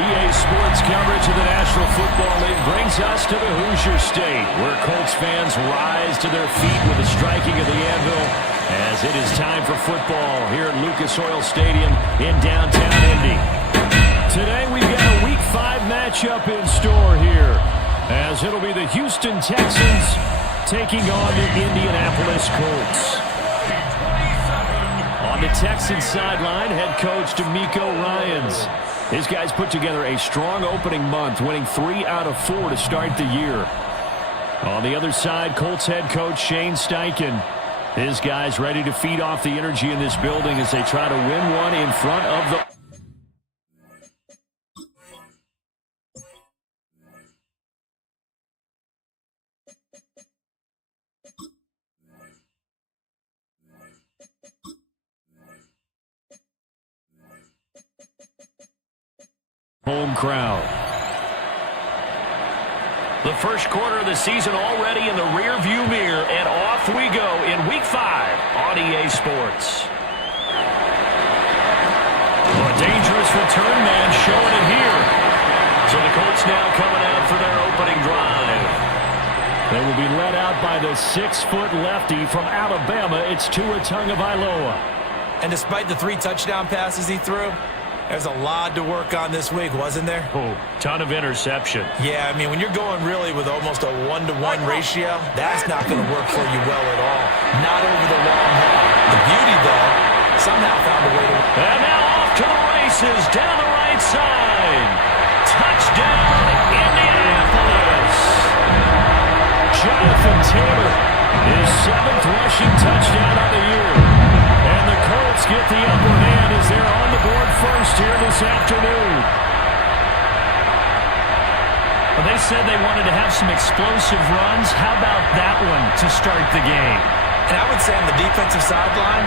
EA Sports coverage of the National Football League brings us to the Hoosier State, where Colts fans rise to their feet with the striking of the anvil as it is time for football here at Lucas Oil Stadium in downtown Indy. Today we've got a Week 5 matchup in store here, as it'll be the Houston Texans taking on the Indianapolis Colts. On the Texans sideline, head coach DeMeco Ryans. His guys put together a strong opening month, winning 3 out of 4 to start the year. On the other side, Colts head coach Shane Steichen. His guys ready to feed off the energy in this building as they try to win one in front of the... home crowd. The first quarter of the season already in the rear-view mirror, and off we go in Week 5 on EA Sports. A dangerous return man showing it here. So the Colts now coming out for their opening drive. They will be led out by the 6-foot lefty from Alabama. It's Tua Tagovailoa. And despite the 3 touchdown passes he threw, there's a lot to work on this week, wasn't there? Oh, ton of interception. Yeah, I mean, when you're going really with almost a 1-to-1 ratio, that's not going to work for you well at all. Not over the long haul. The beauty, though, somehow found a way to... And now off to the races, down the right side. Touchdown, Indianapolis. Jonathan Taylor, his 7th rushing touchdown of the year. And the Colts get the upper hand as they're on the board first here this afternoon. Well, they said they wanted to have some explosive runs. How about that one to start the game? And I would say on the defensive sideline,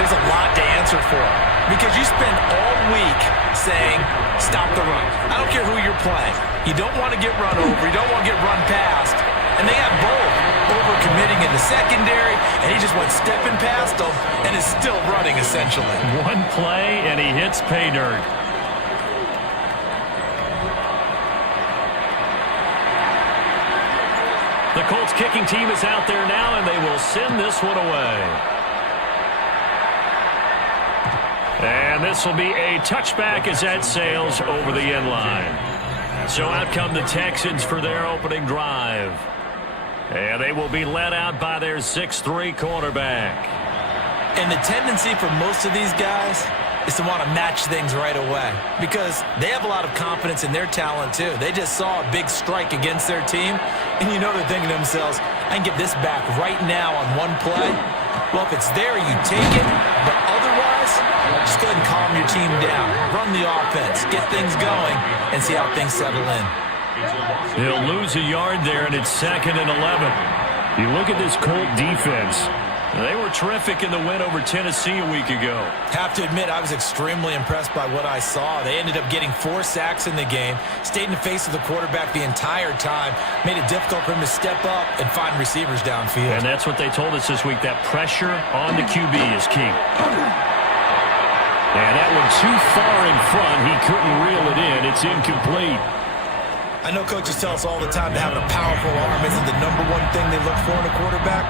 there's a lot to answer for. Because you spend all week saying, stop the run. I don't care who you're playing. You don't want to get run over. You don't want to get run past. And they have both overcommitting in the secondary, and he just went stepping past them and is still running, essentially. One play, and he hits pay dirt. The Colts kicking team is out there now, and they will send this one away. And this will be a touchback as that sails over the end line. So out come the Texans for their opening drive. And they will be led out by their 6'3" quarterback. And the tendency for most of these guys is to want to match things right away because they have a lot of confidence in their talent too. They just saw a big strike against their team, and you know they're thinking to themselves, I can get this back right now on one play. Well, if it's there, you take it, but otherwise, just go ahead and calm your team down. Run the offense, get things going, and see how things settle in. He'll lose a yard there, and it's 2nd and 11. You look at this Colt defense. They were terrific in the win over Tennessee a week ago. Have to admit, I was extremely impressed by what I saw. They ended up getting 4 sacks in the game, stayed in the face of the quarterback the entire time, made it difficult for him to step up and find receivers downfield. And that's what they told us this week, that pressure on the QB is key. And that one too far in front. He couldn't reel it in. It's incomplete. I know coaches tell us all the time that having a powerful arm isn't the #1 thing they look for in a quarterback.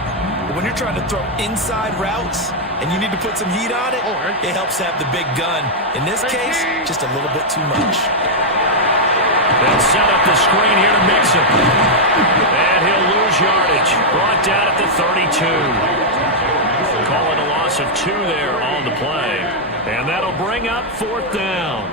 But when you're trying to throw inside routes and you need to put some heat on it, it helps to have the big gun. In this case, just a little bit too much. They'll set up the screen here to mix it. And he'll lose yardage. Brought down at the 32. Call it a loss of 2 there on the play. And that'll bring up 4th down.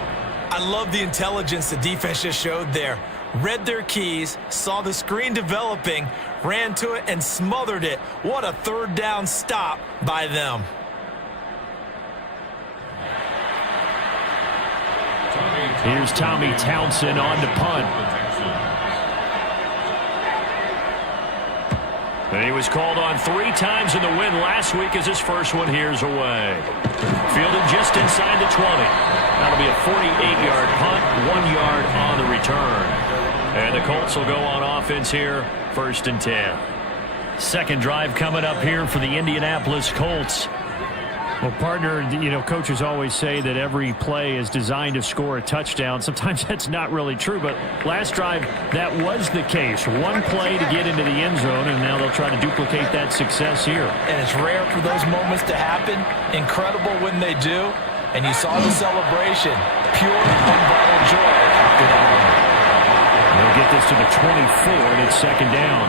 I love the intelligence the defense just showed there. Read their keys, saw the screen developing, ran to it, and smothered it. What a 3rd down stop by them. Here's Tommy Townsend on to punt. And he was called on 3 times in the win last week as his first one here's away. Fielded just inside the 20. That'll be a 48-yard punt, 1 yard on the return. And the Colts will go on offense here, 1st and 10. Second drive coming up here for the Indianapolis Colts. Well, partner, you know, coaches always say that every play is designed to score a touchdown. Sometimes that's not really true, but last drive, that was the case. 1 play to get into the end zone, and now they'll try to duplicate that success here. And it's rare for those moments to happen. Incredible when they do. And you saw the celebration. Pure, unbridled joy after that. They'll get this to the 24, and it's 2nd down.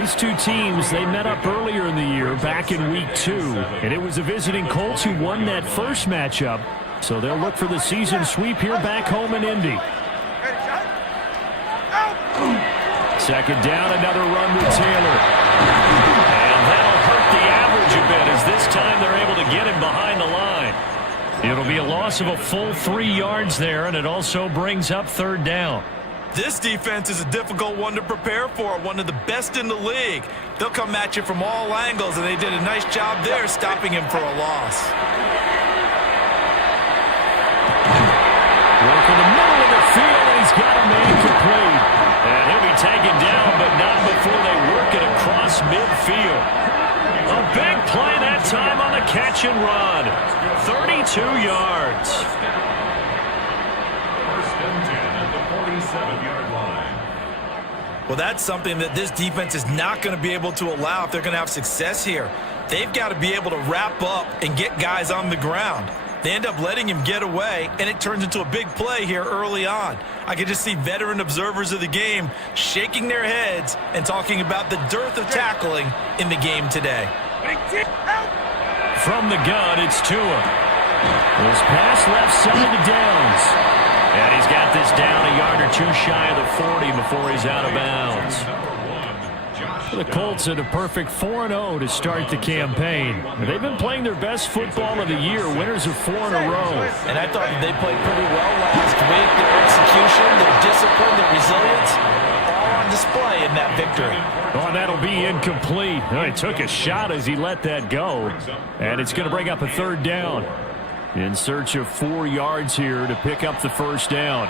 These two teams, they met up earlier in the year, back in week 2, and it was the visiting Colts who won that first matchup. So they'll look for the season sweep here back home in Indy. 2nd down, another run with Taylor. And that'll hurt the average a bit as this time they're able to get him behind the line. It'll be a loss of a full 3 yards there, and it also brings up 3rd down. This defense is a difficult one to prepare for, one of the best in the league. They'll come at you from all angles, and they did a nice job there stopping him for a loss. Work in the middle of the field, and he's got a man complete. And he'll be taken down, but not before they work it across midfield. A big play that time on the catch and run. 32 yards. 1st and 10 at the 47-yard line. Well, that's something that this defense is not going to be able to allow if they're going to have success here. They've got to be able to wrap up and get guys on the ground. They end up letting him get away, and it turns into a big play here early on. I can just see veteran observers of the game shaking their heads and talking about the dearth of tackling in the game today. From the gun, it's Tua. His pass left side to Downs. And he's got this down a yard or 2 shy of the 40 before he's out of bounds. The Colts at a perfect 4-0 to start the campaign. They've been playing their best football of the year, winners of 4 in a row. And I thought that they played pretty well last week. Their execution, their discipline, their resilience, all on display in that victory. Oh, and that'll be incomplete. He took a shot as he let that go. And it's going to bring up a 3rd down. In search of 4 yards here to pick up the 1st down.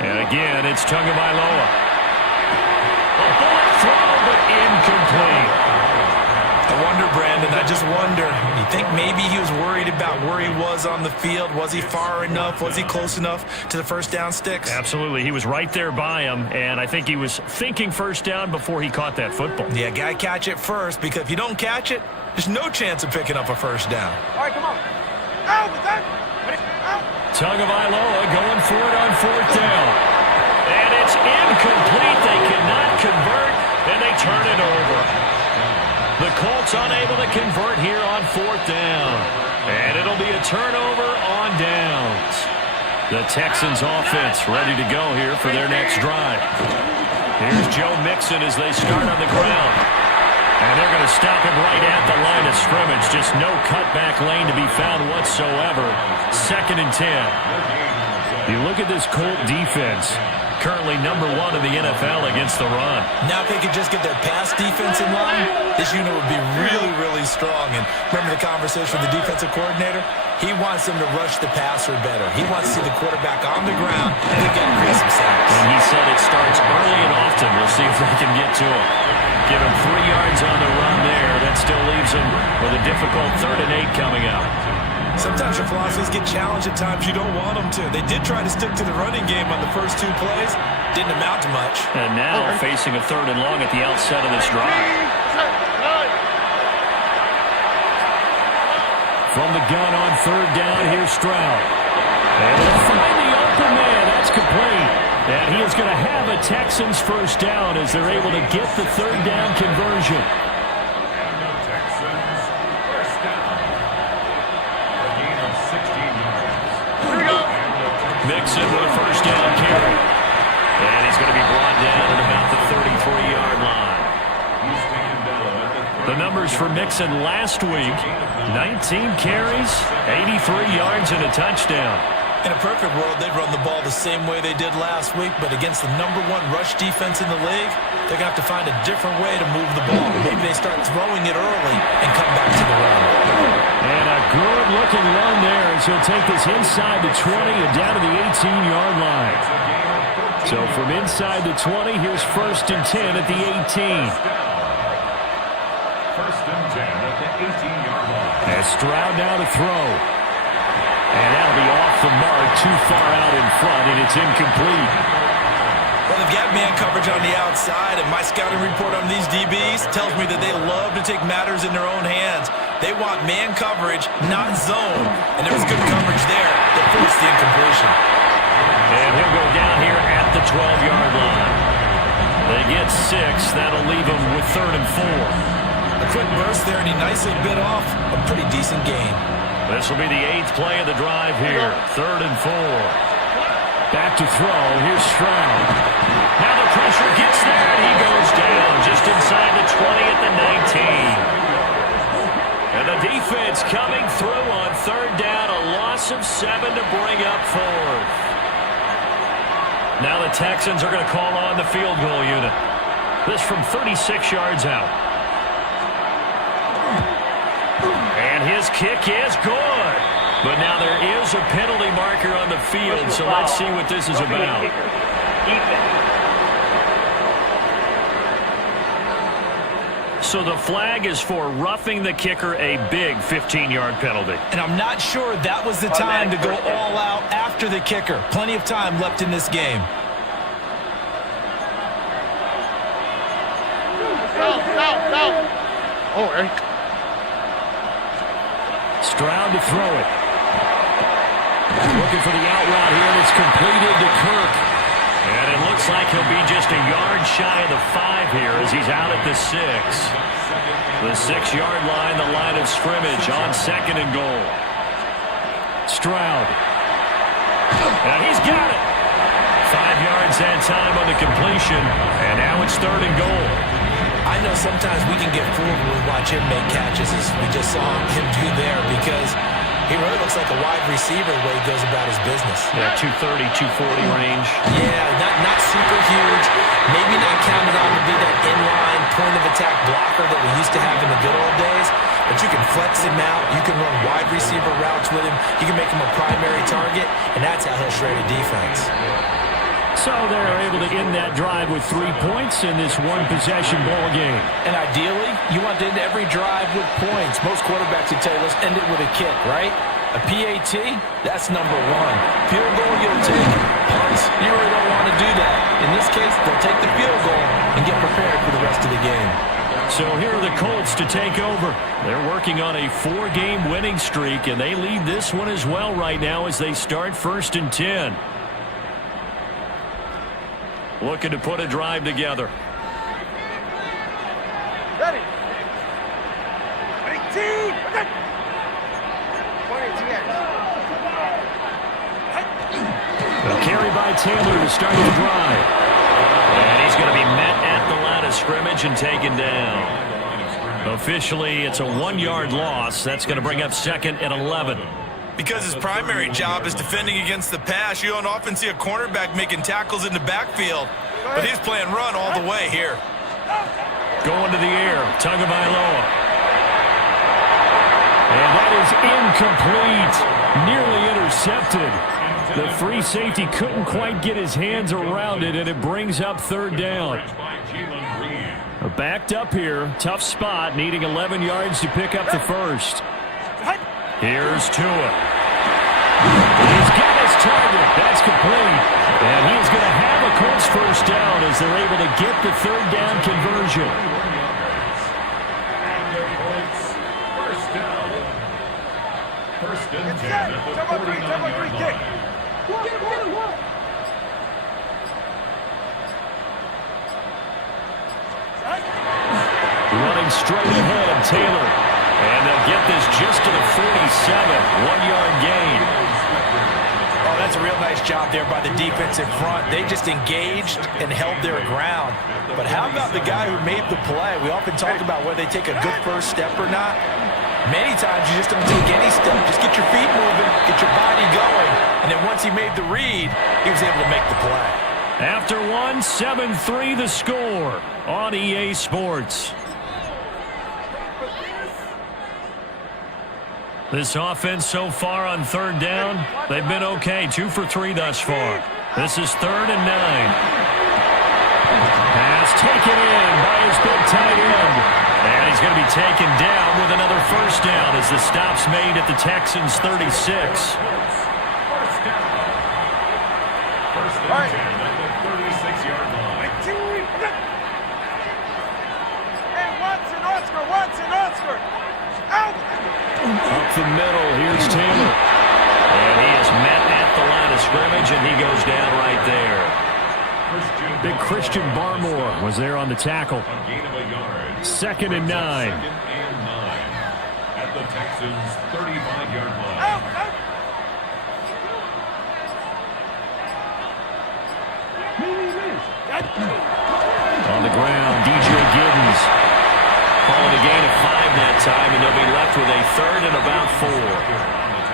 And again, it's Tagovailoa. A bullet throw, but incomplete. I wonder, Brandon, I just wonder, you think maybe he was worried about where he was on the field? Was he far enough? Was he close enough to the first down sticks? Absolutely. He was right there by him, and I think he was thinking first down before he caught that football. Yeah, got to catch it first, because if you don't catch it, there's no chance of picking up a first down. All right, come on. Out with that. Tagovailoa going for it on fourth down. And it's incomplete. They cannot convert, and they turn it over. The Colts unable to convert here on fourth down. And it'll be a turnover on downs. The Texans offense ready to go here for their next drive. Here's Joe Mixon as they start on the ground. And they're going to stop him right at the line of scrimmage. Just no cutback lane to be found whatsoever. 2nd and 10. You look at this Colt defense. Currently number 1 in the NFL against the run. Now if they could just get their pass defense in line, this unit would be really, really strong. And remember the conversation with the defensive coordinator? He wants them to rush the passer better. He wants to see the quarterback on the ground and he can create some sacks. And he said it starts early and often. We'll see if they can get to him. Give him 3 yards on the run there. That still leaves him with a difficult 3rd and 8 coming up. Sometimes your philosophies get challenged at times you don't want them to. They did try to stick to the running game on the first 2 plays. Didn't amount to much. And now facing a 3rd and long at the outset of this drive. From the gun on 3rd down, here's Stroud. And they'll find the open man. That's complete. And he is going to have a Texans first down as they're able to get the 3rd down conversion. Mixon with a first down carry. And he's going to be brought down at about the 33-yard line. The numbers for Mixon last week, 19 carries, 83 yards, and a touchdown. In a perfect world, they'd run the ball the same way they did last week, but against the number 1 rush defense in the league, they're going to have to find a different way to move the ball. Maybe they start throwing it early and come back to the run. And a good-looking run there as he'll take this inside the 20 and down to the 18-yard line. So from inside the 20, here's 1st and 10 at the 18. 1st and 10 at the 18-yard line. As Stroud now to throw. And that'll be off the mark, too far out in front, and it's incomplete. Well, they've got man coverage on the outside, and my scouting report on these DBs tells me that they love to take matters in their own hands. They want man coverage, not zone. And there was good coverage there that forced the incompletion. And he'll go down here at the 12-yard line. They get 6. That'll leave him with 3rd and 4. A quick burst there, and he nicely bit off a pretty decent gain. This will be the 8th play of the drive here. 3rd and 4. Back to throw. Here's Stroud. Now the pressure gets there, and he goes down just inside the 20 at the 19. And the defense coming through on 3rd down. A loss of 7 to bring up 4th. Now the Texans are going to call on the field goal unit. This from 36 yards out. And his kick is good. But now there is a penalty marker on the field, so let's see what this is about. So the flag is for roughing the kicker, a big 15-yard penalty. And I'm not sure that was the time to go all out after the kicker. Plenty of time left in this game. Oh, Eric. Stroud to throw it. Looking for the out route here, and it's completed to Kirk. And it looks like he'll be just a yard shy of the 5 here as he's out at the 6. The 6-yard line, the line of scrimmage on 2nd and goal. Stroud. And he's got it. 5 yards that time on the completion, and now it's 3rd and goal. I know sometimes we can get fooled when we watch him make catches, as we just saw him do there, because he really looks like a wide receiver the way he goes about his business. Yeah, 230, 240 range. Yeah, not super huge. Maybe not counted on to be that inline point-of-attack blocker that we used to have in the good old days, but you can flex him out. You can run wide receiver routes with him. You can make him a primary target, and that's how he'll shred a defense. So they're able to end that drive with 3 points in this one-possession ball game. And ideally, you want to end every drive with points. Most quarterbacks would tell you, let's end it with a kick, right? A PAT, that's number one. Field goal, you'll take. Punts, you really don't want to do that. In this case, they'll take the field goal and get prepared for the rest of the game. So here are the Colts to take over. They're working on a 4-game winning streak, and they lead this one as well right now as they start 1st and 10. Looking to put a drive together. Ready. 18. A carry by Taylor to start the drive. And he's going to be met at the line of scrimmage and taken down. Officially, it's a 1-yard loss. That's going to bring up 2nd and 11. Because his primary job is defending against the pass, you don't often see a cornerback making tackles in the backfield. But he's playing run all the way here. Going to the air, Tagovailoa. And that is incomplete. Nearly intercepted. The free safety couldn't quite get his hands around it, and it brings up 3rd down. Backed up here. Tough spot, needing 11 yards to pick up the first. Here's Tua. He's got his target. That's complete. And he's going to have a Colts first down as they're able to get the 3rd down conversion. First and 10 at the 49-yard line. Running straight ahead, Taylor. And they'll get this just to the 47. 1-yard gain. Oh, that's a real nice job there by the defense in front. They just engaged and held their ground. But how about the guy who made the play? We often talk about whether they take a good first step or not. Many times you just don't take any step. Just get your feet moving, get your body going. And then once he made the read, he was able to make the play. After 7-3 the score on EA Sports. This offense so far on 3rd down, they've been okay. 2 for 3 thus far. This is 3rd and 9. Pass taken in by his big tight end. And he's going to be taken down with another first down as the stop's made at the Texans 36. First and 10 at the 36-yard line. Hey, Watson, Oscar. Out. Up the middle, here's Taylor. And he is met at the line of scrimmage, and he goes down right there. Big Christian Barmore was there on the tackle. A gain of a yard. 2nd and 9. 2nd and 9 at the Texans' 35-yard line. Out. On the ground, DJ Giddens. Calling a gain of 5 that time, and they'll be left with a 3rd and about 4.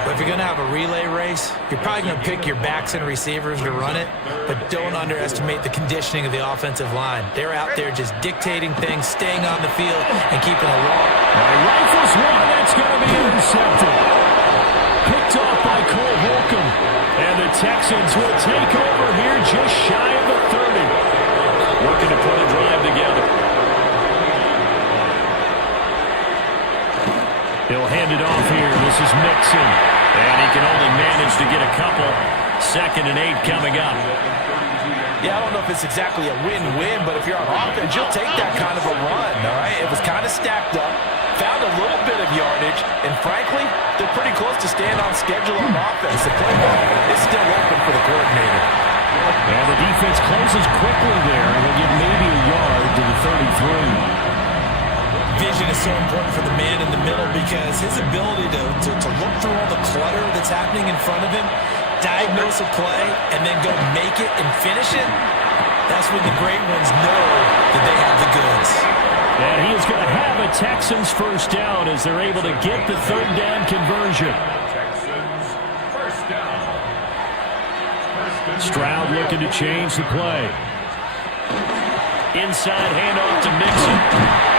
But if you're going to have a relay race, you're probably going to pick your backs and receivers to run it, but don't underestimate the conditioning of the offensive line. They're out there just dictating things, staying on the field, and keeping a walk. Rifles one, that's going to be intercepted. Picked off by Cole Holcomb. And the Texans will take over here just shy of the 30. Looking to put a drive together. He'll hand it off here. This is Mixon. And he can only manage to get a couple. 2nd and 8 coming up. Yeah, I don't know if it's exactly a win-win, but if you're on offense, you'll take that kind of a run, all right? It was kind of stacked up, found a little bit of yardage, and frankly, they're pretty close to staying on schedule on offense. The playbook is still open for the coordinator. And the defense closes quickly there, and he'll get maybe a yard to the 33. Vision is so important for the man in the middle because his ability to look through all the clutter that's happening in front of him, diagnose a play, and then go make it and finish it, that's when the great ones know that they have the goods. And he is going to have a Texans first down as they're able to get the 3rd down conversion. Texans first down. Stroud looking to change the play. Inside handoff to Mixon.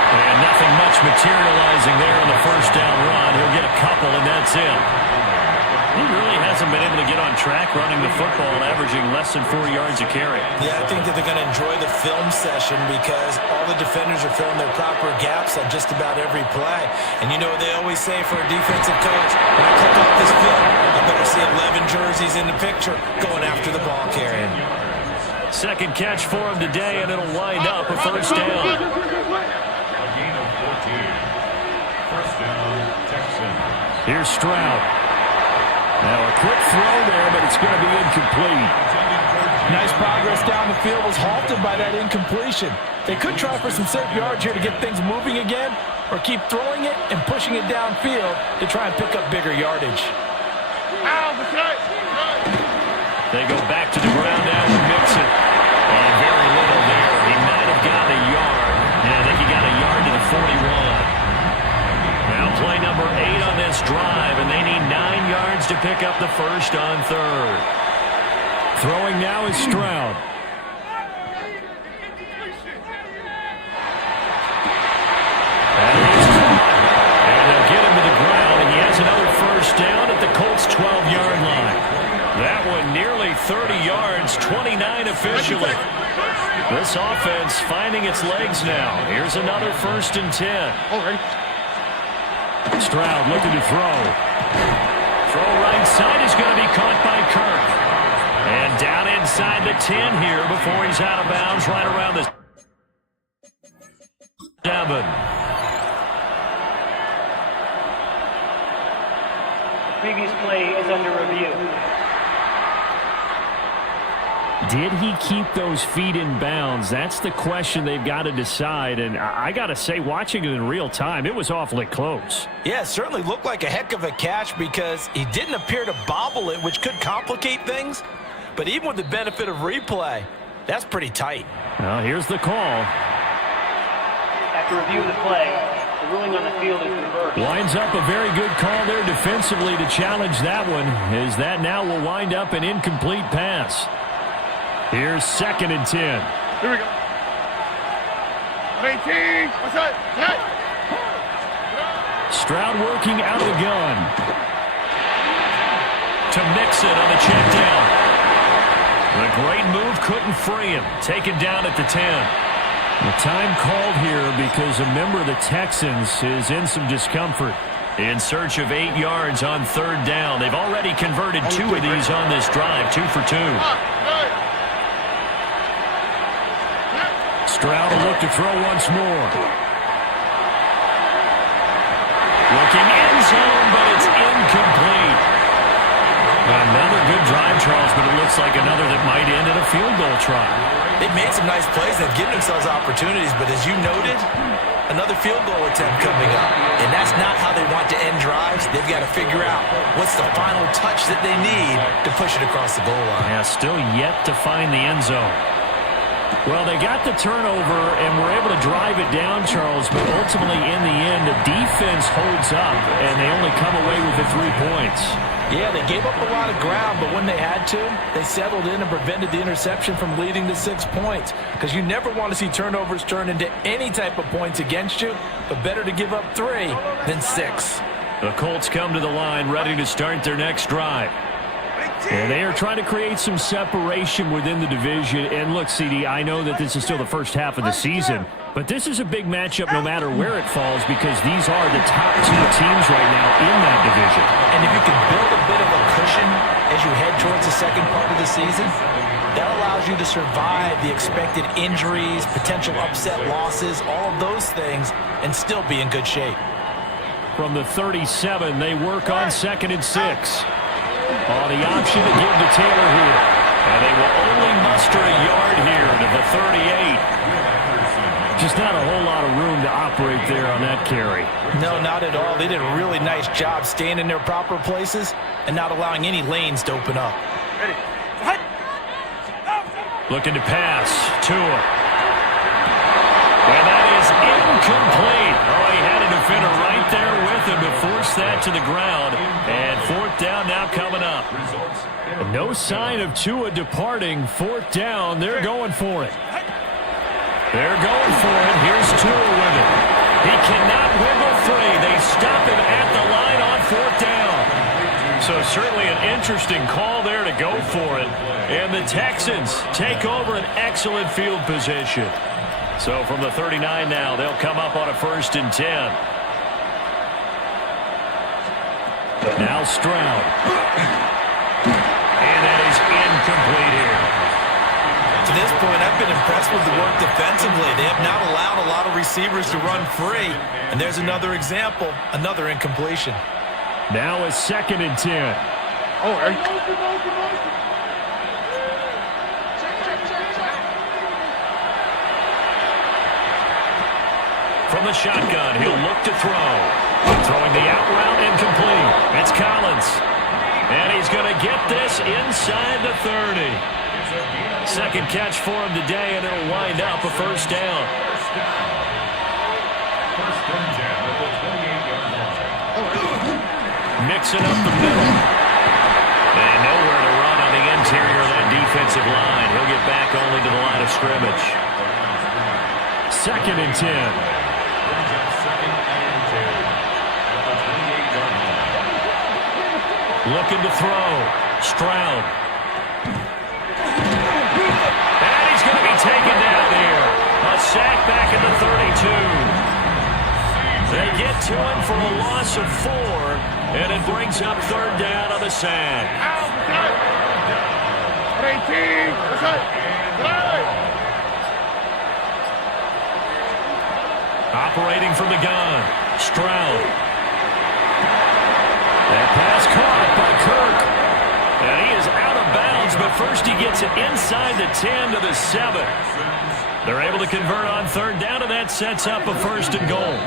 And nothing much materializing there on the first down run. He'll get a couple, and that's it. He really hasn't been able to get on track running the football, averaging less than 4 yards a carry. Yeah, I think that they're going to enjoy the film session because all the defenders are filling their proper gaps on just about every play. And you know what they always say for a defensive coach? When I click off this film, I better see 11 jerseys in the picture going after the ball carrier. Second catch for him today, and it'll wind up a first down. A gain of 14. First down, Texans. Here's Stroud. Now a quick throw there, but it's going to be incomplete. Nice progress down the field was halted by that incompletion. They could try for some safe yards here to get things moving again, or keep throwing it and pushing it downfield to try and pick up bigger yardage. They go back to the ground now and mix it. And very little there. He might have got a yard. Yeah, I think he got a yard to the 41. Now play number 8 on this drive, and they need 9 yards to pick up the first on third. Throwing now is Stroud. And they'll get him to the ground, and he has another first down at the Colts' 12-yard line. That one nearly 30 yards, 29 officially. This offense finding its legs now. Here's another 1st and 10. Stroud looking to throw. Throw right side is going to be caught by Kirk. And down inside the 10 here before he's out of bounds right around the 7. Previous play is under review. Did he keep those feet in bounds? That's the question they've got to decide. And I got to say, watching it in real time, it was awfully close. Yeah, it certainly looked like a heck of a catch because he didn't appear to bobble it, which could complicate things. But even with the benefit of replay, that's pretty tight. Well, here's the call. After review of the play, the ruling on the field is reversed. Winds up a very good call there defensively to challenge that one, as that now will wind up an incomplete pass. Here's 2nd and 10. Here we go. 18. What's that? Hey. Stroud working out of the gun. To mix it on the check down. The great move couldn't free him. Taken down at the 10. The time called here because a member of the Texans is in some discomfort. In search of 8 yards on 3rd down. They've already converted 2 of these on this drive. 2 for 2. Stroud will look to throw once more. Looking end zone, but it's incomplete. Another good drive, Charles, but it looks like another that might end in a field goal try. They've made some nice plays. They've given themselves opportunities, but as you noted, another field goal attempt coming up. And that's not how they want to end drives. They've got to figure out what's the final touch that they need to push it across the goal line. Yeah, still yet to find the end zone. Well, they got the turnover and were able to drive it down, Charles, but ultimately in the end, the defense holds up, and they only come away with the 3 points. Yeah, they gave up a lot of ground, but when they had to, they settled in and prevented the interception from leading to 6 points. Because you never want to see turnovers turn into any type of points against you, but better to give up 3 than 6. The Colts come to the line ready to start their next drive. And they are trying to create some separation within the division. And look, CD, I know that this is still the first half of the season, but this is a big matchup no matter where it falls because these are the top 2 teams right now in that division. And if you can build a bit of a cushion as you head towards the second part of the season, that allows you to survive the expected injuries, potential upset losses, all of those things, and still be in good shape. From the 37, they work on 2nd and 6. On the option to give to Taylor here. And they will only muster a yard here to the 38. Just not a whole lot of room to operate there on that carry. No, not at all. They did a really nice job staying in their proper places and not allowing any lanes to open up. Ready. Looking to pass. Tua. And that is incomplete. Oh, he had a defender right there with him to force that to the ground. And 4th down now coming up. No sign of Tua departing. 4th down. They're going for it. They're going for it. Here's Tua with it. He cannot wiggle free. They stop him at the line on 4th down. So certainly an interesting call there to go for it. And the Texans take over an excellent field position. So from the 39 now, they'll come up on a 1st and 10. Now Stroud. And that is incomplete here. To this point, I've been impressed with the work defensively. They have not allowed a lot of receivers to run free. And there's another example, another incompletion. Now a 2nd and 10. Oh, hey. From the shotgun, he'll look to throw. Throwing the out route incomplete. It's Collins. And he's going to get this inside the 30. Second catch for him today, and it'll wind up a 1st down. Mixing up the middle. And nowhere to run on the interior of that defensive line. He'll get back only to the line of scrimmage. 2nd and 10. Looking to throw. Stroud. And he's going to be taken down here. A sack back at the 32. They get to him for a loss of 4, and it brings up 3rd down on the sack. Operating from the gun. Stroud. That pass caught by Kirk. And he is out of bounds, but first he gets it inside the 10 to the 7. They're able to convert on 3rd down, and that sets up a 1st and goal.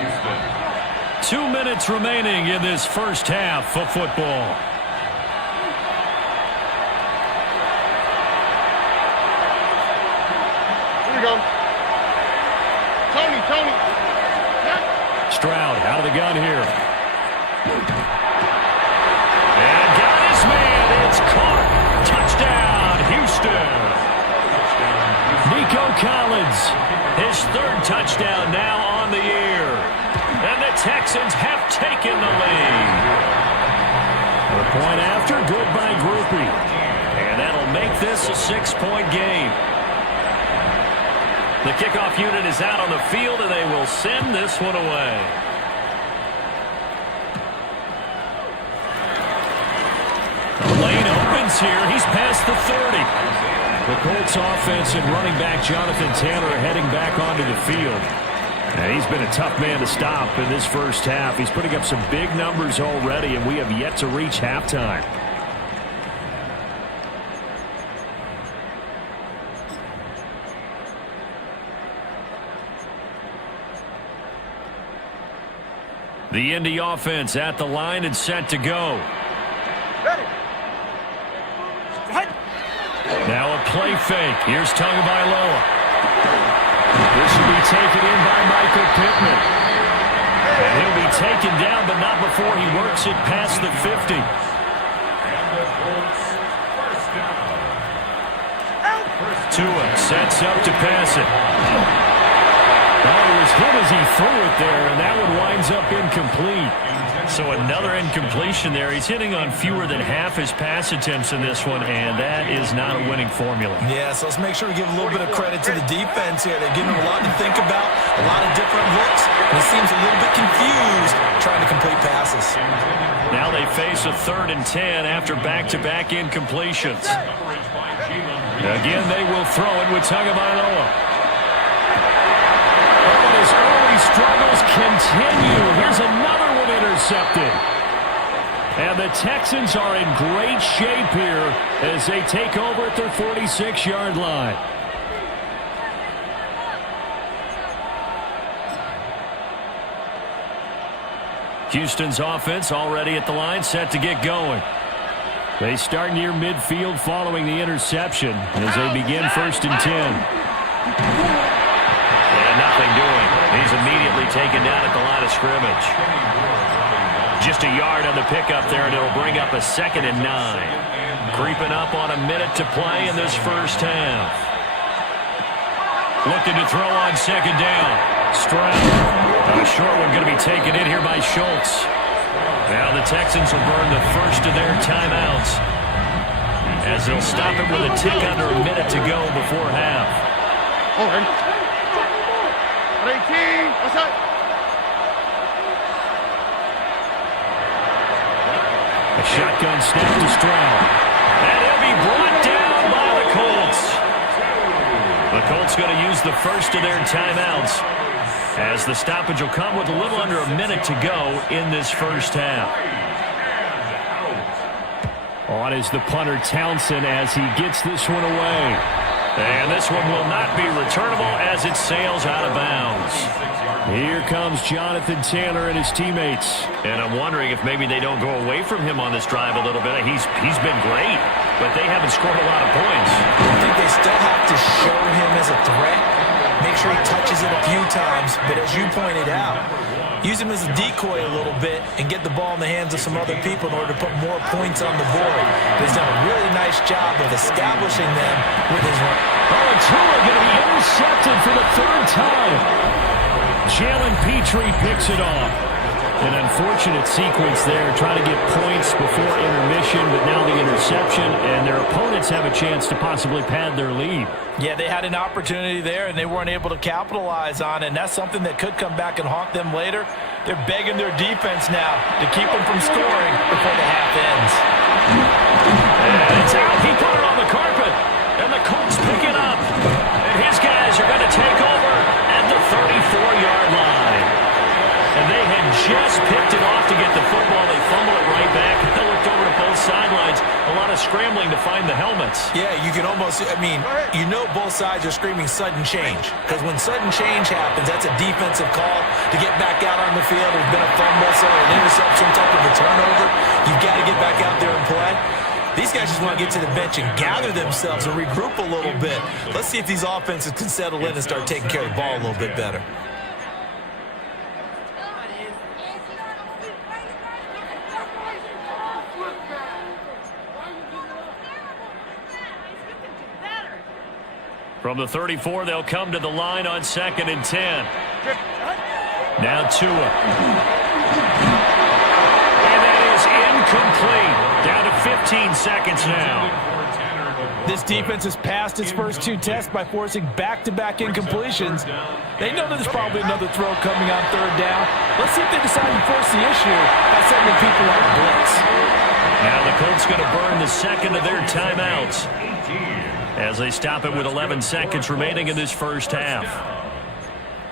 2 minutes remaining in this first half of football. Here we go. Tony. Stroud out of the gun here. And got his man. It's caught. Touchdown, Houston. Nico Collins, his 3rd touchdown now on the year. And the Texans have taken the lead. The point after, good by Groupie. And that'll make this a 6-point game. The kickoff unit is out on the field, and they will send this one away. The lane opens here. He's past the 30. The Colts offense and running back Jonathan Taylor heading back onto the field. And he's been a tough man to stop in this first half. He's putting up some big numbers already, and we have yet to reach halftime. The Indy offense at the line and set to go. Now a play fake. Here's Tagovailoa. This will be taken in by Michael Pittman. And he'll be taken down, but not before he works it past the 50. Tua sets up to pass it. Oh, he was hit as he threw it there, and that one winds up incomplete. So another incompletion there. He's hitting on fewer than half his pass attempts in this one, and that is not a winning formula. Yeah, so let's make sure we give a little bit of credit to the defense here. They're giving him a lot to think about, a lot of different looks, and he seems a little bit confused trying to complete passes. Now they face a 3rd and 10 after back-to-back incompletions. Again, they will throw it with Tagovailoa. His early struggles continue. Here's another one intercepted. And the Texans are in great shape here as they take over at their 46-yard line. Houston's offense already at the line, set to get going. They start near midfield following the interception as they begin 1st and 10. Nothing doing. He's immediately taken down at the line of scrimmage. Just a yard on the pickup there, and it'll bring up a 2nd and 9. Creeping up on a minute to play in this first half. Looking to throw on 2nd down. Stroud. A short one going to be taken in here by Schultz. Now the Texans will burn the first of their timeouts as they'll stop it with a tick under a minute to go before half. Okay. 18. What's up? A shotgun snap to Stroud. And he'll be brought down by the Colts. The Colts going to use the first of their timeouts as the stoppage will come with a little under a minute to go in this first half. On is the punter Townsend as he gets this one away. And this one will not be returnable as it sails out of bounds. Here comes Jonathan Taylor and his teammates. And I'm wondering if maybe they don't go away from him on this drive a little bit. He's been great, but they haven't scored a lot of points. I think they still have to show him as a threat. Make sure he touches it a few times. But as you pointed out, use him as a decoy a little bit and get the ball in the hands of some other people in order to put more points on the board. He's done a really nice job of establishing them with his run. Oh, and Tua going to be intercepted for the third time. Jalen Petrie picks it off. An unfortunate sequence there, trying to get points before intermission, but now the interception, and their opponents have a chance to possibly pad their lead. Yeah, they had an opportunity there, and they weren't able to capitalize on it, and that's something that could come back and haunt them later. They're begging their defense now to keep them from scoring before the half ends. And it's out. He put it on the carpet, and the Colts pick it up. And his guys are going to take over at the 34-yard line. And they had just picked it off to get the football. They fumble it right back. They looked over to both sidelines. A lot of scrambling to find the helmets. Yeah, you can almost, you know both sides are screaming sudden change. Because when sudden change happens, that's a defensive call to get back out on the field. There's been a fumble, so an interception, type of a turnover. You've got to get back out there and play. These guys just want to get to the bench and gather themselves and regroup a little bit. Let's see if these offenses can settle in and start taking care of the ball a little bit better. From the 34, they'll come to the line on 2nd and 10. Now Tua. And that is incomplete. Down to 15 seconds now. This defense has passed its first two tests by forcing back-to-back incompletions. They know there's probably another throw coming on 3rd down. Let's see if they decide to force the issue by sending people on a blitz. Now the Colts going to burn the second of their timeouts as they stop it with 11 seconds remaining in this first half.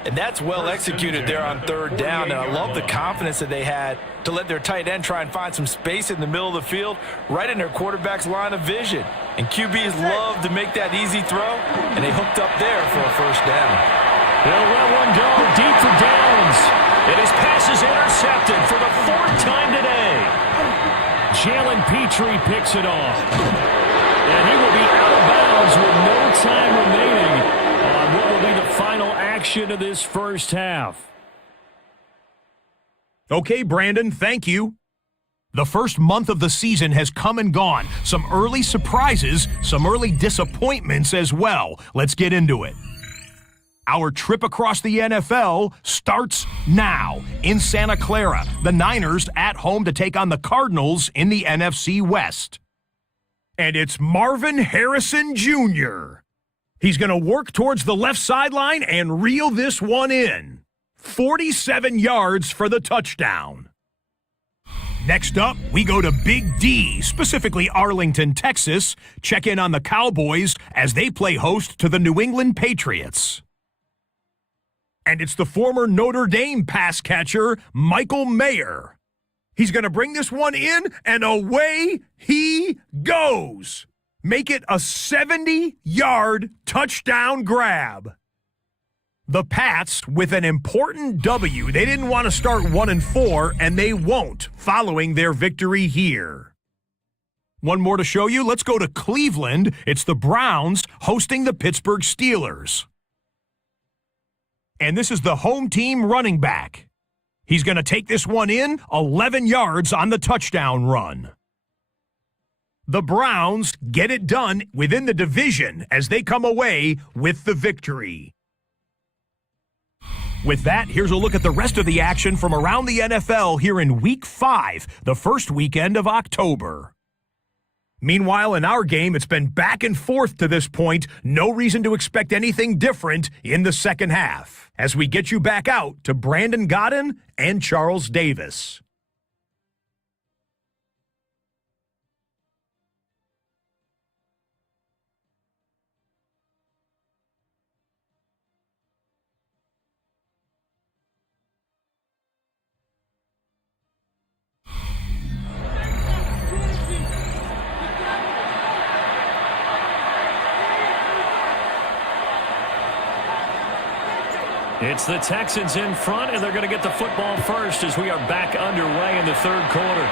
And that's well executed there on 3rd down, and I love the confidence that they had to let their tight end try and find some space in the middle of the field, right in their quarterback's line of vision. And QBs love to make that easy throw, and they hooked up there for a first down. They'll let one go deep for Downs. And his pass is intercepted for the 4th time today. Jalen Petrie picks it off. And he will be out of bounds with no time remaining on what will be the final action of this first half. Okay, Brandon, thank you. The first month of the season has come and gone. Some early surprises, some early disappointments as well. Let's get into it. Our trip across the NFL starts now. In Santa Clara, the Niners at home to take on the Cardinals in the NFC West. And it's Marvin Harrison Jr. He's going to work towards the left sideline and reel this one in. 47 yards for the touchdown. Next up, we go to Big D, specifically Arlington, Texas. Check in on the Cowboys as they play host to the New England Patriots. And it's the former Notre Dame pass catcher, Michael Mayer. He's going to bring this one in, and away he goes. Make it a 70-yard touchdown grab. The Pats with an important W. They didn't want to start 1-4, and they won't following their victory here. One more to show you. Let's go to Cleveland. It's the Browns hosting the Pittsburgh Steelers. And this is the home team running back. He's going to take this one in, 11 yards on the touchdown run. The Browns get it done within the division as they come away with the victory. With that, here's a look at the rest of the action from around the NFL here in Week 5, the first weekend of October. Meanwhile, in our game, it's been back and forth to this point. No reason to expect anything different in the second half, as we get you back out to Brandon Godden and Charles Davis. It's the Texans in front, and they're going to get the football first as we are back underway in the third quarter.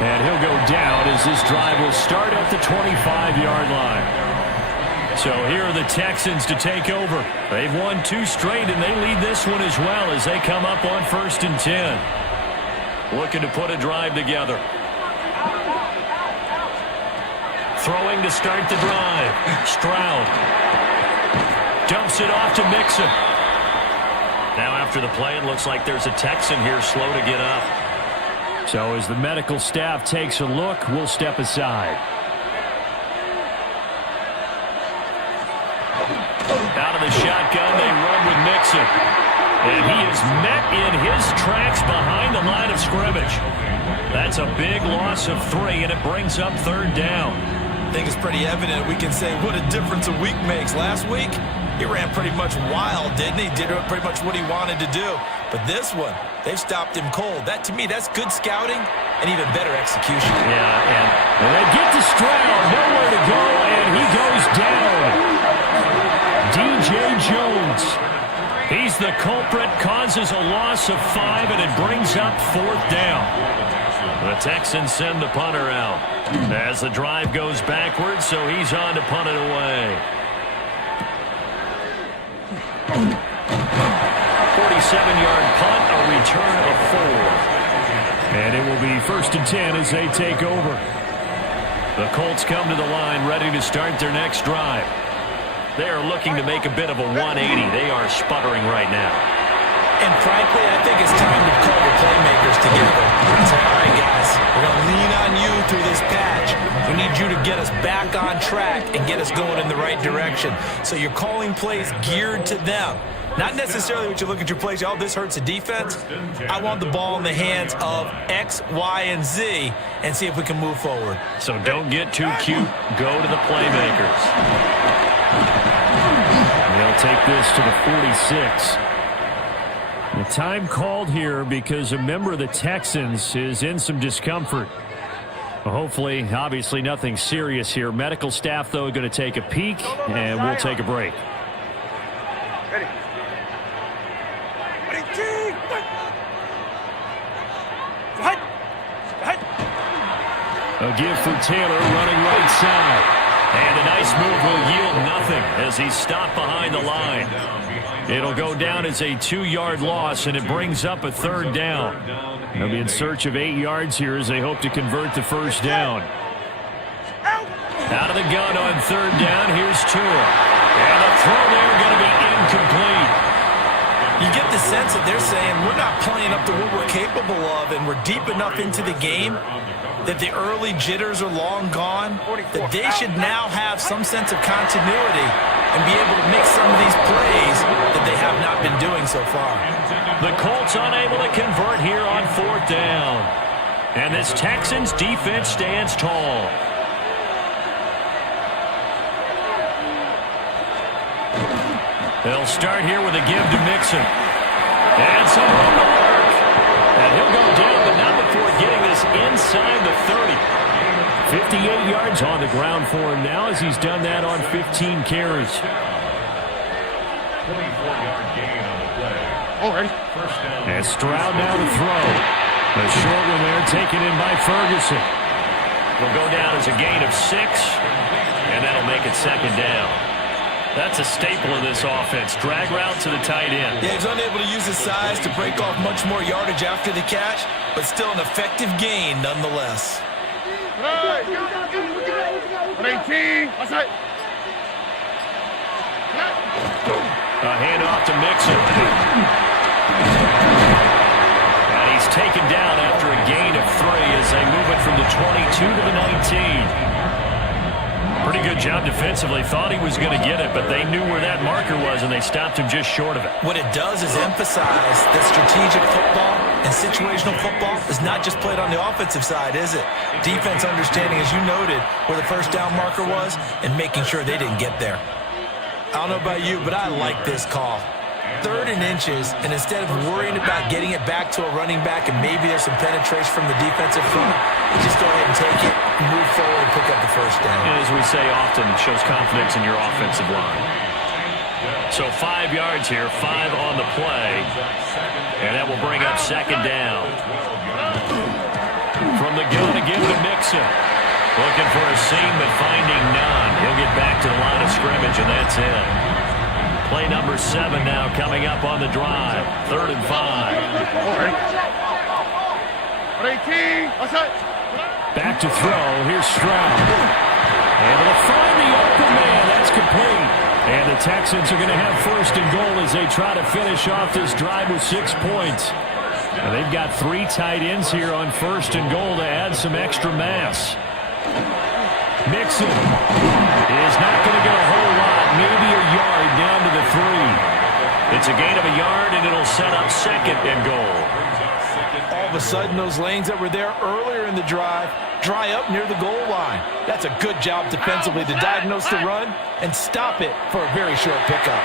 And he'll go down as this drive will start at the 25-yard line. So here are the Texans to take over. They've won 2 straight, and they lead this one as well as they come up on 1st and 10. Looking to put a drive together. Throwing to start the drive. Stroud dumps it off to Mixon. Now after the play, it looks like there's a Texan here slow to get up. So as the medical staff takes a look, we'll step aside. Out of the shotgun, they run with Mixon. And he is met in his tracks behind the line of scrimmage. That's a big loss of 3, and it brings up 3rd down. I think it's pretty evident we can say what a difference a week makes. Last week, he ran pretty much wild, didn't he? Did pretty much what he wanted to do. But this one, they've stopped him cold. That, to me, that's good scouting and even better execution. Yeah, and they get to Stroud, nowhere to go, and he goes down. DJ Jones. He's the culprit, causes a loss of 5, and it brings up 4th down. The Texans send the punter out as the drive goes backwards, so he's on to punt it away. 47-yard punt, a return of 4. And it will be 1st and 10 as they take over. The Colts come to the line ready to start their next drive. They are looking to make a bit of a 180. They are sputtering right now. And frankly, I think it's time to call the playmakers together and say, all right, guys, we're going to lean on you through this patch. We need you to get us back on track and get us going in the right direction. So you're calling plays geared to them. Not necessarily what you look at your plays, oh, this hurts the defense. I want the ball in the hands of X, Y, and Z and see if we can move forward. So don't get too cute. Go to the playmakers. They'll take this to the 46. The time called here because a member of the Texans is in some discomfort. Well, hopefully, obviously nothing serious here. Medical staff, though, going to take a peek, and we'll take a break. Ready. A give for Taylor running right side. And a nice move will yield nothing as he's stopped behind the line. It'll go down as a 2-yard loss, and it brings up a 3rd down. They'll be in search of 8 yards here as they hope to convert the 1st down. Out of the gun on 3rd down, here's Tua. And the throw there going to be incomplete. You get the sense that they're saying we're not playing up to what we're capable of, and we're deep enough into the game that the early jitters are long gone, that they should now have some sense of continuity and be able to make some of these plays that they have not been doing so far. The Colts unable to convert here on 4th down. And this Texans defense stands tall. They'll start here with a give to Mixon. And some room to work. And he'll go down, but not before getting this inside the 30. 58 yards on the ground for him now as he's done that on 15 carries. 24-yard gain on the play. Already. First down. And Stroud now to throw. A short one there taken in by Ferguson. Will go down as a gain of 6, and that'll make it 2nd down. That's a staple of this offense. Drag route to the tight end. Yeah, he's unable to use his size to break off much more yardage after the catch, but still an effective gain nonetheless. 18. What's that? A handoff to Mixon. And he's taken down after a gain of 3 as they move it from the 22 to the 19. Pretty good job defensively. Thought he was going to get it, but they knew where that marker was, and they stopped him just short of it. What it does is emphasize that strategic football and situational football is not just played on the offensive side, is it? Defense understanding, as you noted, where the first down marker was and making sure they didn't get there. I don't know about you, but I like this call. 3rd and inches, and instead of worrying about getting it back to a running back and maybe there's some penetration from the defensive front, just go ahead and take it, move forward, and pick up the first down. And as we say often, it shows confidence in your offensive line. So 5 yards here, 5 on the play, and that will bring up 2nd down. From the gun again to Mixon. Looking for a seam, but finding none. He'll get back to the line of scrimmage, and that's it. Play number 7 now coming up on the drive. 3rd and 5. Back to throw. Here's Stroud. Able to find the open man. That's complete. And the Texans are going to have 1st and goal as they try to finish off this drive with 6 points. And they've got 3 tight ends here on 1st and goal to add some extra mass. Mixon is not going to get a whole lot, maybe a yard down to the 3. It's a gain of a yard, and it'll set up 2nd and goal. All of a sudden, those lanes that were there earlier in the drive dry up near the goal line. That's a good job defensively to diagnose the run and stop it for a very short pickup.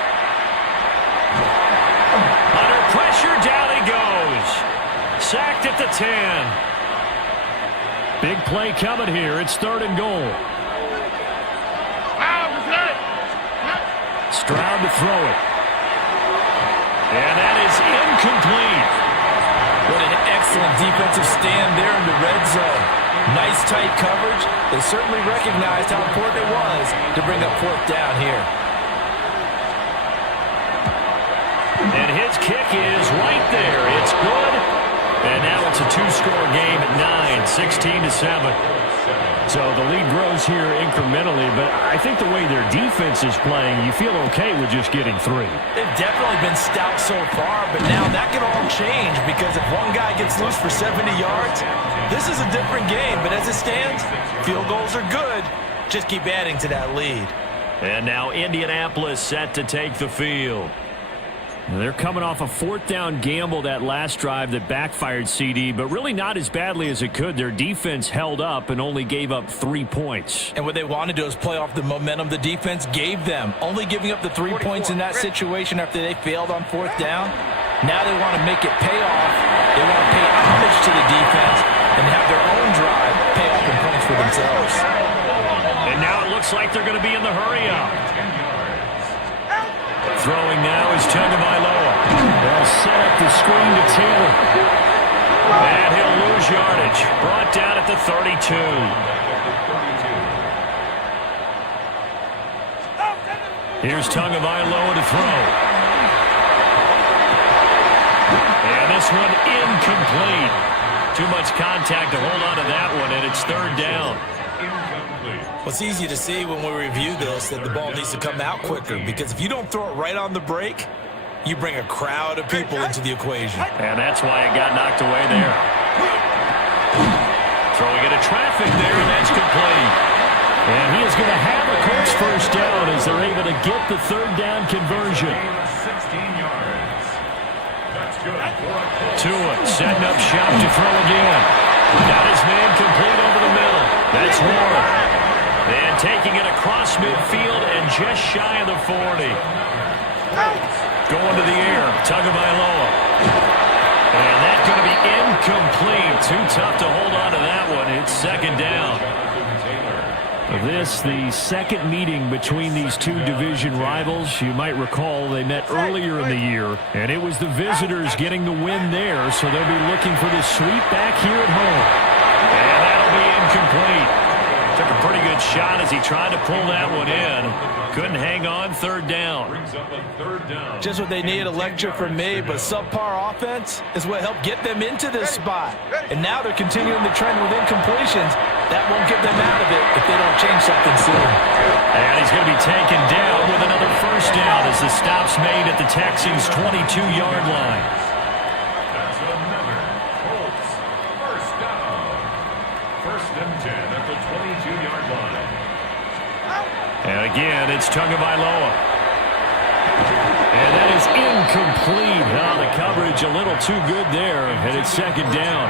Under pressure, down he goes. Sacked at the 10. Big play coming here. It's 3rd and goal. Stroud to throw it. And that is incomplete. What an excellent defensive stand there in the red zone. Nice tight coverage. They certainly recognized how important it was to bring up 4th down here. And his kick is right there. It's good. And now it's a 2-score game at 9, 16-7. So the lead grows here incrementally, but I think the way their defense is playing, you feel okay with just getting 3. They've definitely been stout so far, but now that can all change because if one guy gets loose for 70 yards, this is a different game. But as it stands, field goals are good. Just keep adding to that lead. And now Indianapolis set to take the field. They're coming off a 4th down gamble that last drive that backfired, CD, but really not as badly as it could. Their defense held up and only gave up 3 points. And what they wanted to do is play off the momentum the defense gave them, only giving up the 3 points in that situation after they failed on 4th down. Now they want to make it pay off. They want to pay homage to the defense and have their own drive pay off in points for themselves. And now it looks like they're going to be in the hurry-up. Throwing now is Tagovailoa. They'll set up the screen to Taylor. And he'll lose yardage. Brought down at the 32. Here's Tagovailoa to throw. And this one incomplete. Too much contact to hold on to that one, and it's 3rd down. Well, it's easy to see when we review this that the ball needs to come out quicker because if you don't throw it right on the break, you bring a crowd of people into the equation. And that's why it got knocked away there. Throwing into traffic there, and that's complete. And he is going to have a Colts 1st down as they're able to get the 3rd down conversion. 16 yards. That's good. Tua setting up shop to throw again. Got his man complete over the middle. That's Warren. And taking it across midfield and just shy of the 40. Going to the air, Tagovailoa. And that's going to be incomplete. Too tough to hold on to that one. It's 2nd down. This, the 2nd meeting between these 2 division rivals. You might recall they met earlier in the year, and it was the visitors getting the win there, so they'll be looking for the sweep back here at home. And that'll be incomplete. Took a pretty good shot as he tried to pull that one in. Couldn't hang on. 3rd down. Just what they need, a lecture from me, but subpar offense is what helped get them into this spot. And now they're continuing the trend with incompletions. That won't get them out of it if they don't change something soon. And he's going to be taken down with another first down as the stop's made at the Texans' 22-yard line. That's another Colts first down. First and 10 at the 22-yard line. And again, it's Tagovailoa. And that is incomplete. Oh, the coverage a little too good there, and it's second down.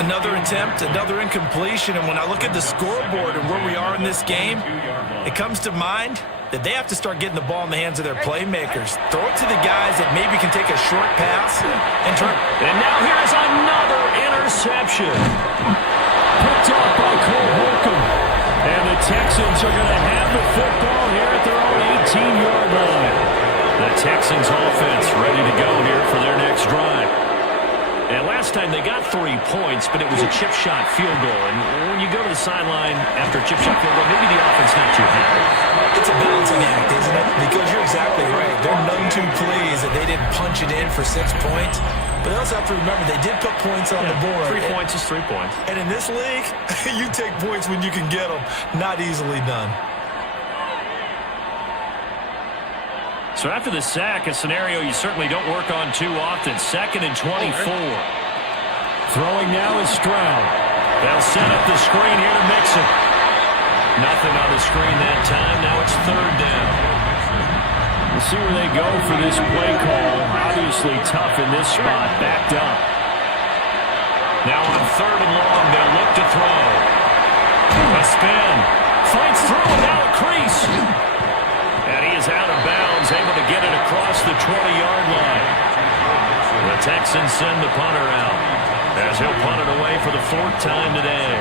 Another attempt, another incompletion, and when I look at the scoreboard and where we are in this game, it comes to mind that they have to start getting the ball in the hands of their playmakers. Throw it to the guys that maybe can take a short pass and turn. And now here's another interception. Picked off by Cole Holcomb. And the Texans are going to have the football here at their own 18-yard line. The Texans offense ready to go here for their next drive. And last time they got 3 points, but it was a chip shot field goal. And when you go to the sideline after a chip shot field goal, maybe the offense not too happy. It's a balancing act, isn't it? Because you're exactly right. They're none too pleased that they didn't punch it in for 6 points. But they also have to remember they did put points on the board. 3 points is 3 points. And in this league, you take points when you can get them. Not easily done. So after the sack, a scenario you certainly don't work on too often. 2nd and 24. Throwing now is Stroud. They'll set up the screen here to Mixon. Nothing on the screen that time. Now it's 3rd down. We'll see where they go for this play call. Obviously tough in this spot. Backed up. Now on 3rd and long, they'll look to throw. A spin. Fights through and now a crease. And he is out of bounds, able to get it across the 20-yard line. The Texans send the punter out as he'll punt it away for the 4th time today.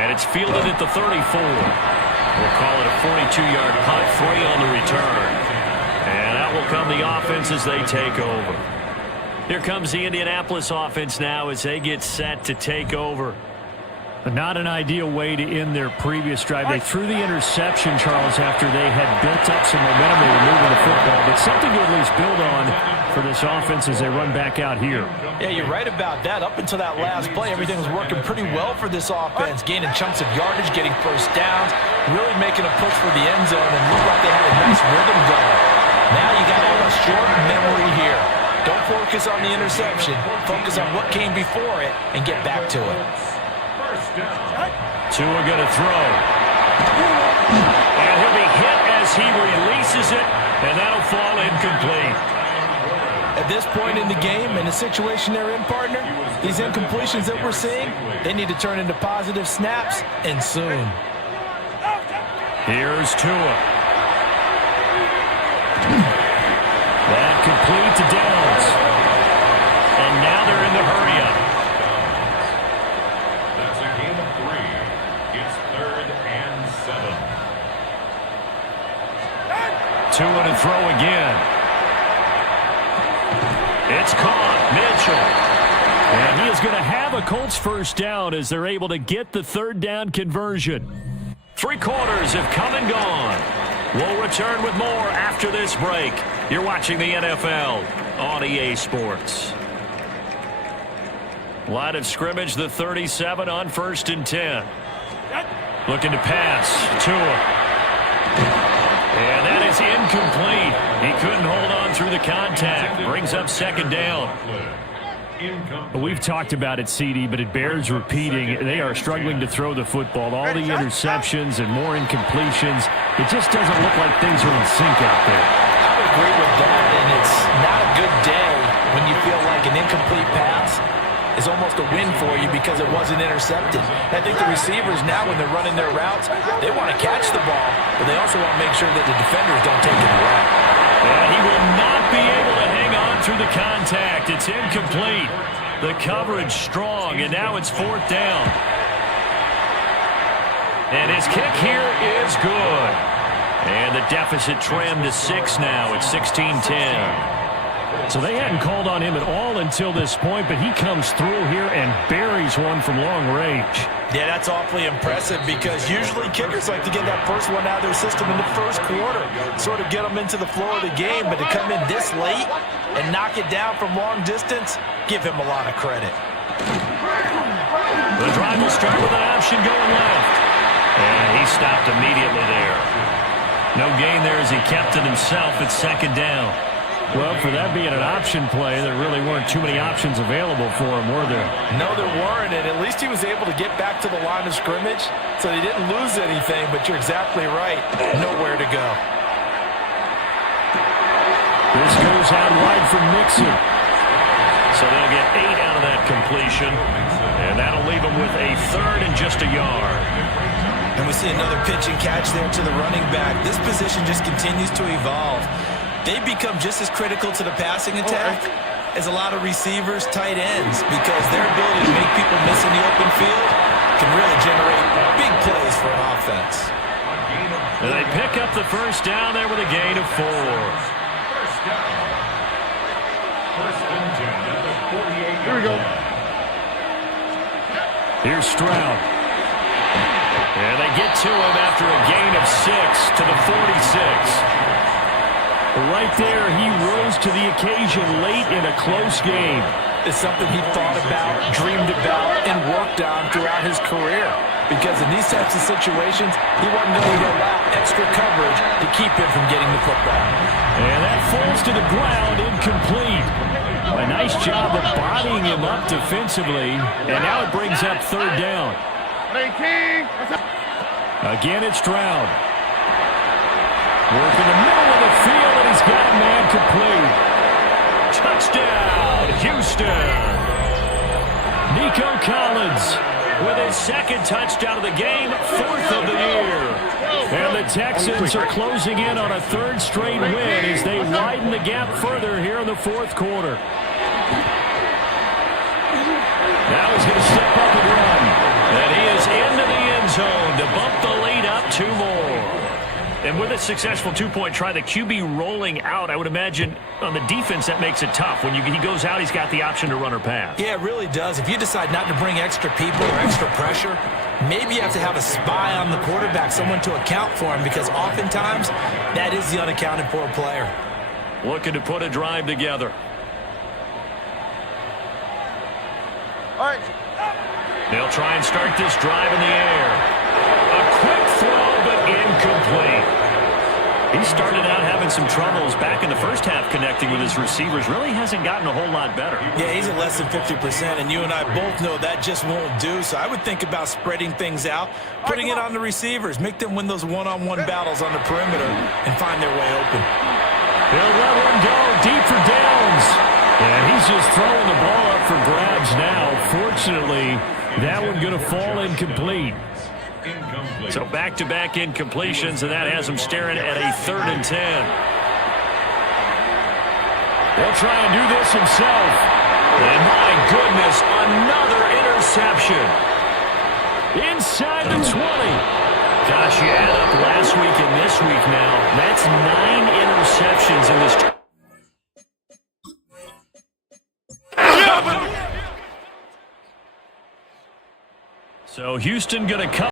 And it's fielded at the 34. We'll call it a 42-yard punt, 3 on the return. And out will come the offense as they take over. Here comes the Indianapolis offense now as they get set to take over. Not an ideal way to end their previous drive. They threw the interception, Charles, after they had built up some momentum. They were moving the football, but something to at least build on for this offense as they run back out here. Yeah, you're right about that. Up until that last play, everything was working pretty well for this offense, gaining chunks of yardage, getting first downs, really making a push for the end zone, and looked like they had a nice rhythm going. Now you got to have a short memory here. Don't focus on the interception. Focus on what came before it and get back to it. Tua going to throw. And he'll be hit as he releases it, and that'll fall incomplete. At this point in the game, in the situation they're in, partner, these incompletions that we're seeing, they need to turn into positive snaps, and soon. Here's Tua. That complete to Downs. And now they're in the hurry-up. That's a game of 3. It's 3rd and 7. Tua to throw again. It's caught. Mitchell. And he is going to have a Colts first down as they're able to get the 3rd down conversion. 3 quarters have come and gone. We'll return with more after this break. You're watching the NFL on EA Sports. Line of scrimmage, the 37 on 1st and 10. Looking to pass. Tua. And that is incomplete. He couldn't hold on through the contact. Brings up 2nd down. We've talked about it, CD, but it bears repeating. They are struggling to throw the football. All the interceptions and more incompletions. It just doesn't look like things are in sync out there. I would agree with that, and it's not a good day when you feel like an incomplete pass is almost a win for you because it wasn't intercepted. I think the receivers now, when they're running their routes, they want to catch the ball, but they also want to make sure that the defenders don't take it away. And he will not be able to hang on through the contact. It's incomplete. The coverage strong, and now it's 4th down. And his kick here is good. And the deficit trimmed to 6 now. It's 16-10. So they hadn't called on him at all until this point, but he comes through here and buries one from long range. Yeah, that's awfully impressive because usually kickers like to get that first one out of their system in the first quarter, sort of get them into the flow of the game, but to come in this late and knock it down from long distance, give him a lot of credit. The drive will start with an option going left. And he stopped immediately there. No gain there as he kept it himself at second down. Well, for that being an option play, there really weren't too many options available for him, were there? No, there weren't, and at least he was able to get back to the line of scrimmage, so he didn't lose anything, but you're exactly right. Nowhere to go. This goes out wide from Mixon. So they'll get 8 out of that completion, and that'll leave them with a third and just a yard. And we see another pitch and catch there to the running back. This position just continues to evolve. They become just as critical to the passing attack as a lot of receivers, tight ends, because their ability to make people miss in the open field can really generate big plays for an offense. And they pick up the first down there with a gain of 4. First down. First and 10 at the 48. Here we go. Here's Stroud. And they get to him after a gain of 6 to the 46. Right there, he rose to the occasion late in a close game. It's something he thought about, dreamed about, and worked on throughout his career. Because in these types of situations, he wasn't going to allow extra coverage to keep him from getting the football. And that falls to the ground, incomplete. A nice job of bodying him up defensively. And now it brings up third down. Again, it's Stroud. Work in the middle of the field, and he's got a man complete. Touchdown, Houston. Nico Collins with his second touchdown of the game, 4th of the year. And the Texans are closing in on a third straight win as they widen the gap further here in the fourth quarter. Now he's going to step up and run. And he is into the end zone to bump the lead up 2 more. And with a successful 2-point try, the QB rolling out, I would imagine on the defense that makes it tough. When he goes out, he's got the option to run or pass. Yeah, it really does. If you decide not to bring extra people or extra pressure, maybe you have to have a spy on the quarterback, someone to account for him, because oftentimes that is the unaccounted for player. Looking to put a drive together. All right. They'll try and start this drive in the air. A quick throw, but incomplete. He started out having some troubles back in the first half connecting with his receivers. Really hasn't gotten a whole lot better. Yeah, he's at less than 50%, and you and I both know that just won't do. So I would think about spreading things out, putting it on the receivers, make them win those one-on-one battles on the perimeter, and find their way open. He'll let one go deep for Downs. And he's just throwing the ball up for grabs now. Fortunately, that one going to fall incomplete. So back-to-back incompletions, and that has him staring at a 3rd and 10. He'll try and do this himself. And my goodness, another interception. Inside the 20. Gosh, you add up last week and this week now. That's 9 interceptions in this. So Houston going to cut.